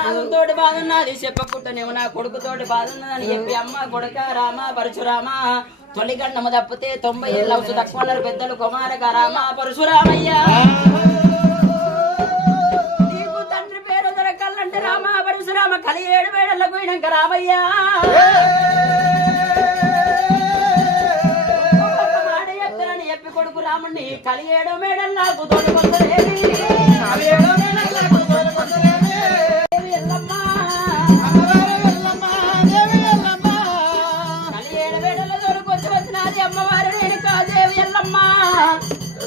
నాన్నతోటి బాధ ఉన్నది చెప్పకుండానేమో నా కొడుకుతోటి బాధ ఉన్నదని చెప్పి అమ్మ కొడుక రామ పరశురామ తొలి గండము తప్పితే 90 ఏళ్ళ అవసు తక్కువ పెద్దలు కుమారక రామ పరశురామయ్య నీకు తండ్రి పేరు దొరకాలంటే రామ పరశురామ కలి 7 వేళలకు పోయినాక రామయ్య మాట చెప్తానని చెప్పి కొడుకు రాముడిని కలి 7 మేడలు నాకు తోడుకొస్తలేవి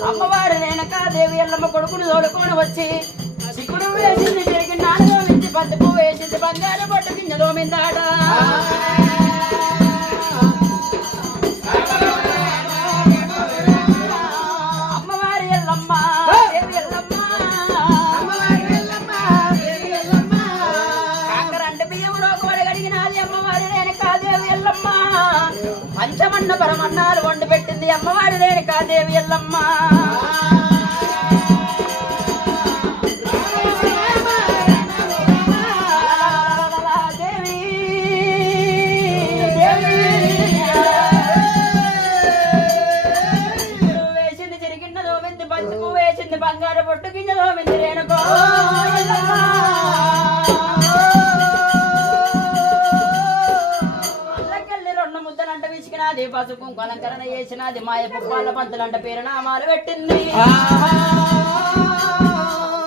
అమ్మవారు రేణుకాదేవి ఎల్లమ్మ కొడుకును తోడుకొని వచ్చి చిక్కుడు వేసింది తిరిగి నాలుగో నుంచి పసుపు వేసింది బంగారు పట్టు కింద దోమిందాడ అమ్మవారి ఎల్లమ్మ దేవి ఎల్లమ్మ కాకరంటే బియ్యం రోగవాడు కడిగినది అమ్మవారి రేణుకాదేవి ఎల్లమ్మ పంచమన్న పరమన్నాలు వండి పెట్టింది అమ్మవారి రేణుకాదేవి ఎల్లమ్మ వేసింది చిరిగిన్న దోమింది పసుపు వేసింది బంగారు పొట్టు కింద దోమింది రేణుకో విసికినది పసుపు అలంకరణ చేసినది మాయ పుప్పాల పంతులంట పేరు నామాలు పెట్టింది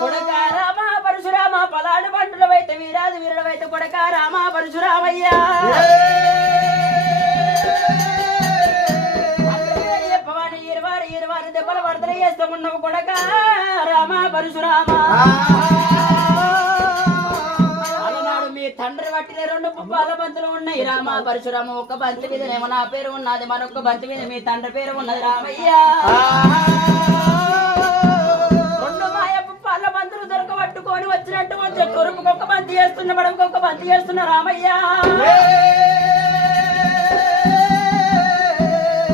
కొడక రామ పరశురామ పలాడు పంటలవైతే వీరాజు వీరుడవైతే కొడక రామ పరశురామయ్యా చెప్పవాని ఇరువారు దెబ్బలు పడతలు చేస్తూ ఉన్నావు కొడక రామ పరశురామ తండ్రి పట్టిన 2 పుప్పాల బంతులు ఉన్నాయి రామ పరశురామ ఒక బంతి మీదనేమో నా పేరు ఉన్నది మరొక బంతి మీద మీ తండ్రి పేరు ఉన్నది రామయ్య 2 మాయ పుప్పాల బంతులు దొరకబట్టుకొని వచ్చినట్టు వచ్చే తొరుపుకు ఒక బంతి చేస్తున్న పడవకు ఒక బంతి చేస్తున్న రామయ్య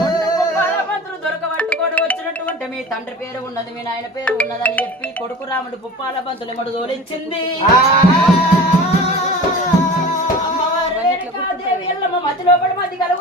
2 పుప్పాల బంతులు దొరకబట్టుకొని వచ్చినట్టు మీ తండ్రి పేరు ఉన్నది మీ నాయన పేరు ఉన్నదని చెప్పి కొడుకు రాముడు పుప్పాల బంతులు ఎమ్మడు తోలించింది మతి లోపల మతి కలుగు